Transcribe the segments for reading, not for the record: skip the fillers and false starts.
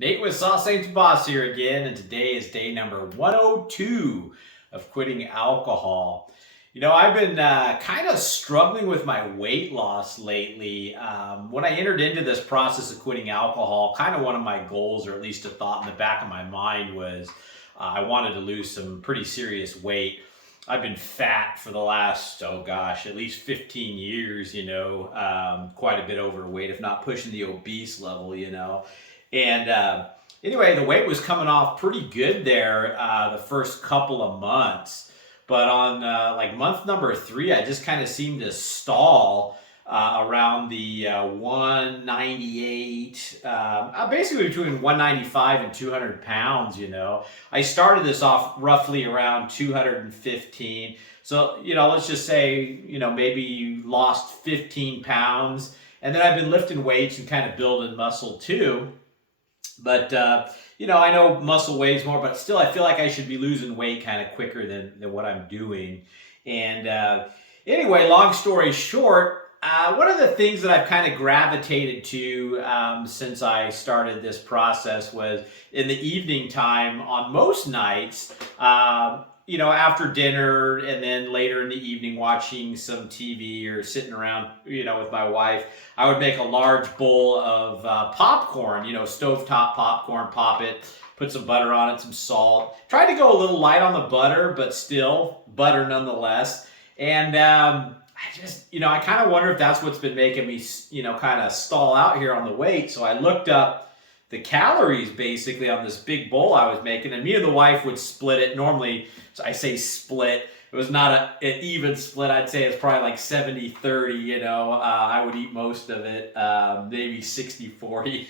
Nate with Saw Saints Boss here again, and today is day number 102 of quitting alcohol. I've been kind of struggling with my weight loss lately. When I entered into this process of quitting alcohol, kind of one of my goals, or at least a thought in the back of my mind, was I wanted to lose some pretty serious weight. I've been fat for the last, oh gosh, at least 15 years, quite a bit overweight, if not pushing the obese level. And anyway, the weight was coming off pretty good there the first couple of months. But on like month number 3, I just kind of seemed to stall around the 198, basically between 195 and 200 pounds. I started this off roughly around 215. So, let's just say, maybe lost 15 pounds. And then I've been lifting weights and kind of building muscle too. But I know muscle weighs more, but still, I feel like I should be losing weight kind of quicker than what I'm doing. And anyway, long story short, one of the things that I've kind of gravitated to since I started this process was in the evening time on most nights. After dinner and then later in the evening watching some TV or sitting around, with my wife, I would make a large bowl of popcorn, stovetop popcorn, pop it, put some butter on it, some salt. Try to go a little light on the butter, but still butter nonetheless. And I kind of wonder if that's what's been making me, kind of stall out here on the weight. So I looked up the calories basically on this big bowl I was making, and me and the wife would split it. Normally, I say split. It was not an even split. I'd say it's probably like 70-30, I would eat most of it, maybe 60-40.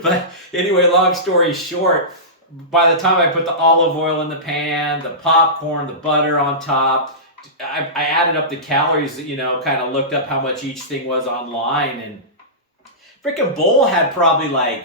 But anyway, long story short, by the time I put the olive oil in the pan, the popcorn, the butter on top, I added up the calories, kind of looked up how much each thing was online, and freaking bowl had probably like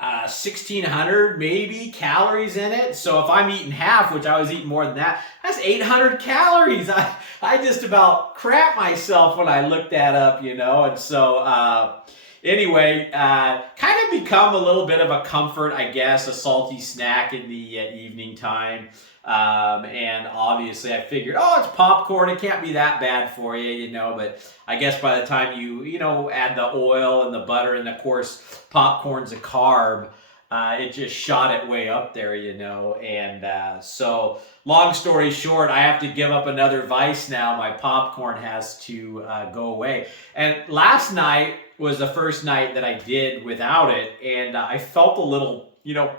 1,600 maybe calories in it. So if I'm eating half, which I was eating more than that, that's 800 calories. I just about crap myself when I looked that up, And so anyway, kind of become a little bit of a comfort, I guess, a salty snack in the evening time. And obviously I figured, oh, it's popcorn. It can't be that bad for you, but I guess by the time you add the oil and the butter, and of course, popcorn's a carb, it just shot it way up there, And so long story short, I have to give up another vice now. My popcorn has to go away. And last night was the first night that I did without it. And I felt a little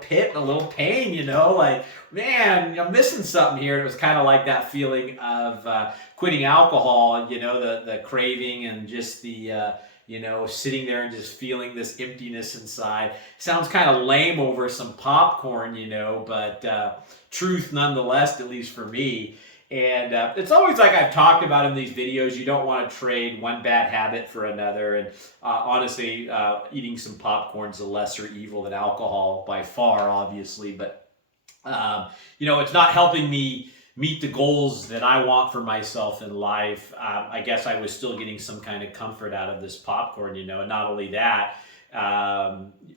pit, a little pain, like, man, I'm missing something here. It was kind of like that feeling of quitting alcohol, the craving and just the, sitting there and just feeling this emptiness inside. Sounds kind of lame over some popcorn, but truth nonetheless, at least for me. And it's always like I've talked about in these videos, you don't want to trade one bad habit for another. And honestly, eating some popcorn is a lesser evil than alcohol by far, obviously. But, it's not helping me meet the goals that I want for myself in life. I guess I was still getting some kind of comfort out of this popcorn, and not only that,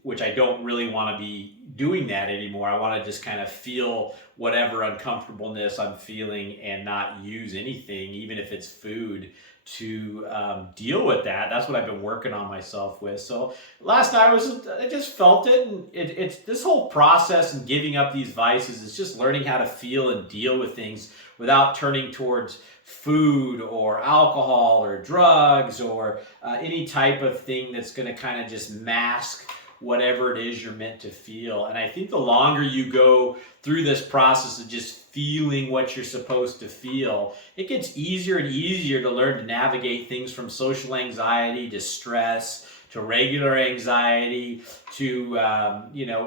which I don't really want to be doing that anymore. I want to just kind of feel whatever uncomfortableness I'm feeling and not use anything, even if it's food, to deal with that. That's what I've been working on myself with. So last night I just felt it, and it's this whole process and giving up these vices is just learning how to feel and deal with things without turning towards food or alcohol or drugs or any type of thing that's going to kind of just mask whatever it is you're meant to feel. And I think the longer you go through this process of just feeling what you're supposed to feel, it gets easier and easier to learn to navigate things from social anxiety to stress to regular anxiety to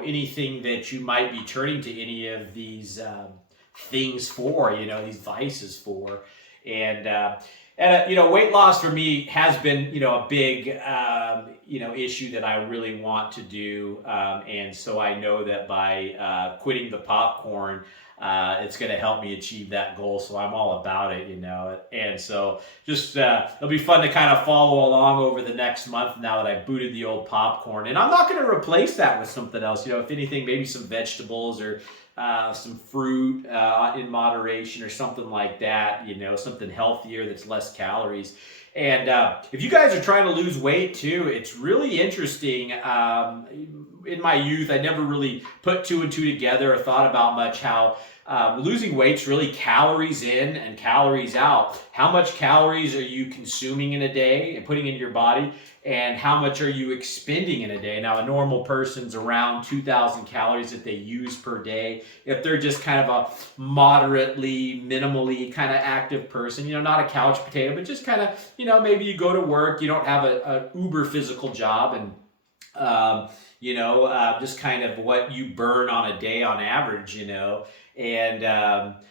anything that you might be turning to any of these things for, these vices for. And weight loss for me has been, a big, issue that I really want to do. And so I know that by quitting the popcorn, it's going to help me achieve that goal. So I'm all about it, you know. And so just it'll be fun to kind of follow along over the next month now that I booted the old popcorn. And I'm not going to replace that with something else. You know, if anything, maybe some vegetables or some fruit in moderation or something like that, you know, something healthier that's less calories. And if you guys are trying to lose weight too, it's really interesting. In my youth, I never really put two and two together or thought about much how losing weight's really calories in and calories out. How much calories are you consuming in a day and putting into your body, and how much are you expending in a day? Now, a normal person's around 2,000 calories that they use per day. If they're just kind of a moderately, minimally kind of active person, you know, not a couch potato, but just kind of, you know, maybe you go to work, you don't have a uber physical job, and you know, just kind of what you burn on a day on average, you know. And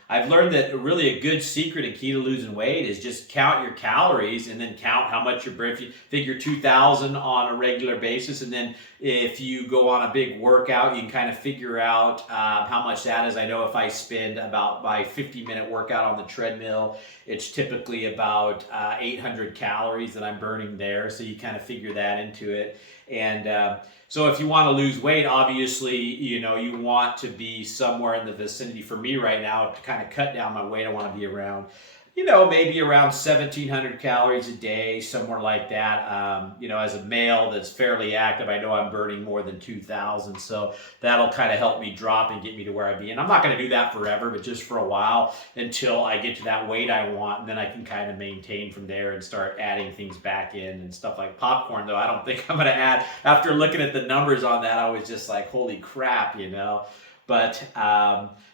I've learned that really a good secret and key to losing weight is just count your calories and then count how much you're burning. If you figure 2,000 on a regular basis, and then if you go on a big workout, you can kind of figure out how much that is. I know if I spend about my 50-minute workout on the treadmill, it's typically about 800 calories that I'm burning there. So you kind of figure that into it. And so if you want to lose weight, obviously, you know, you want to be somewhere in the vicinity. For me right now, to kind of cut down my weight, I want to be around, you know, maybe around 1,700 calories a day, somewhere like that. You know, as a male that's fairly active, I know I'm burning more than 2,000. So that'll kind of help me drop and get me to where I'd be. And I'm not going to do that forever, but just for a while until I get to that weight I want. And then I can kind of maintain from there and start adding things back in and stuff like popcorn, though. I don't think I'm going to add. After looking at the numbers on that, I was just like, holy crap, you know. But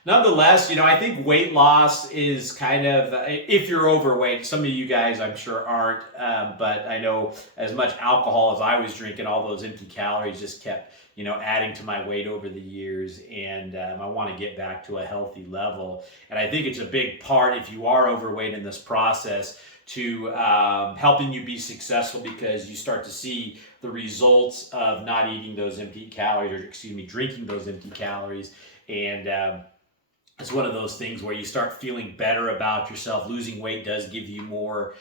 nonetheless, you know, I think weight loss is kind of, if you're overweight, some of you guys I'm sure aren't, but I know as much alcohol as I was drinking, all those empty calories just kept, you know, adding to my weight over the years. And I want to get back to a healthy level. And I think it's a big part, if you are overweight in this process, to helping you be successful, because you start to see the results of not eating those empty calories, or excuse me, drinking those empty calories. And it's one of those things where you start feeling better about yourself. Losing weight does give you more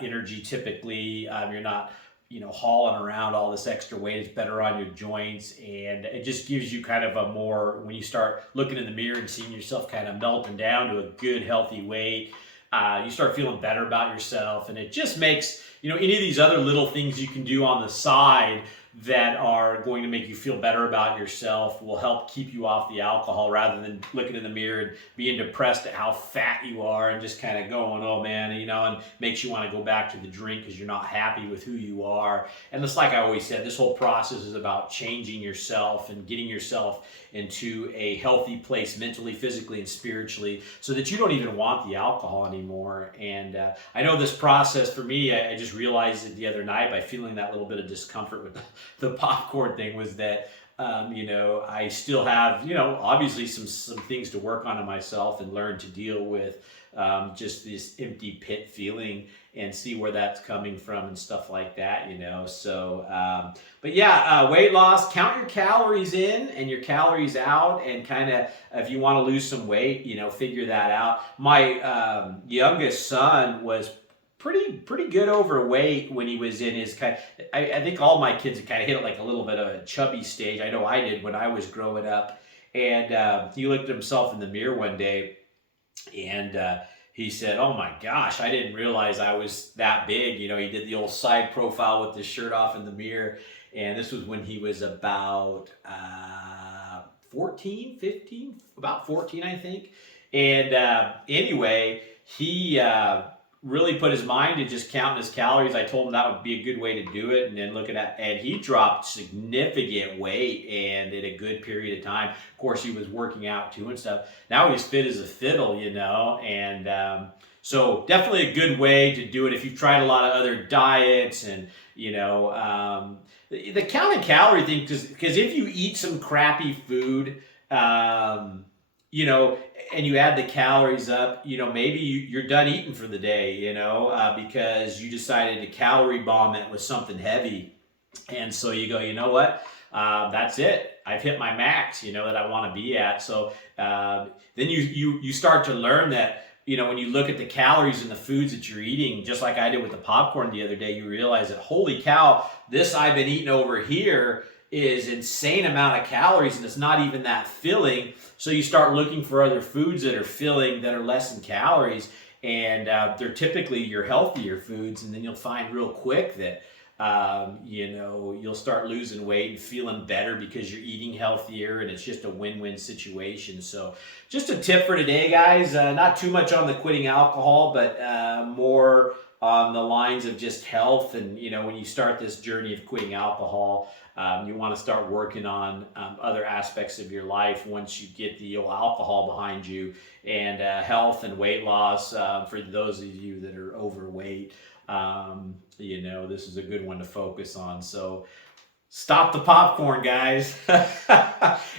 energy typically. You're not, you know, hauling around all this extra weight. It's better on your joints, and it just gives you kind of a more, when you start looking in the mirror and seeing yourself kind of melting down to a good healthy weight, you start feeling better about yourself. And it just makes, you know, any of these other little things you can do on the side that are going to make you feel better about yourself will help keep you off the alcohol, rather than looking in the mirror and being depressed at how fat you are and just kind of going, oh man, you know, and makes you want to go back to the drink because you're not happy with who you are. And it's like I always said, this whole process is about changing yourself and getting yourself into a healthy place mentally, physically, and spiritually, so that you don't even want the alcohol anymore. And I know this process for me, I just realized it the other night by feeling that little bit of discomfort with the popcorn thing, was that you know, I still have, you know, obviously some things to work on in myself and learn to deal with just this empty pit feeling, and see where that's coming from and stuff like that, you know. So but yeah, weight loss, count your calories in and your calories out, and kind of, if you want to lose some weight, you know, figure that out. My youngest son was pretty good overweight when he was in his kind of, I think all my kids kind of hit like a little bit of a chubby stage. I know I did when I was growing up. And he looked at himself in the mirror one day, and he said, oh my gosh, I didn't realize I was that big. You know, he did the old side profile with his shirt off in the mirror. And this was when he was about 14, 15, about 14, I think. And anyway, he really put his mind to just counting his calories. I told him that would be a good way to do it, and then look at that. And he dropped significant weight, and in a good period of time. Of course, he was working out too and stuff. Now he's fit as a fiddle, you know. And so definitely a good way to do it if you've tried a lot of other diets. And, you know, the counting calorie thing, because if you eat some crappy food, you know, and you add the calories up, you know, maybe you're done eating for the day, you know, because you decided to calorie bomb it with something heavy. And so you go, you know what? that's it. I've hit my max, that I want to be at. So then you start to learn that, when you look at the calories in the foods that you're eating, just like I did with the popcorn the other day, you realize that, holy cow, this I've been eating over here is insane amount of calories, and it's not even that filling. So you start looking for other foods that are filling, that are less in calories, and they're typically your healthier foods. And then you'll find real quick that you'll start losing weight and feeling better because you're eating healthier, and it's just a win-win situation. So just a tip for today, guys, not too much on the quitting alcohol, but more on the lines of just health. And when you start this journey of quitting alcohol, you want to start working on other aspects of your life once you get the alcohol behind you, and health and weight loss. For those of you that are overweight, this is a good one to focus on. So stop the popcorn, guys.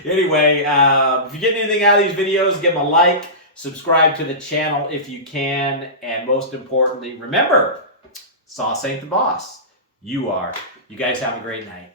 Anyway, if you get anything out of these videos, give them a like, subscribe to the channel if you can, and most importantly, remember, sauce ain't the boss. You are. You guys have a great night.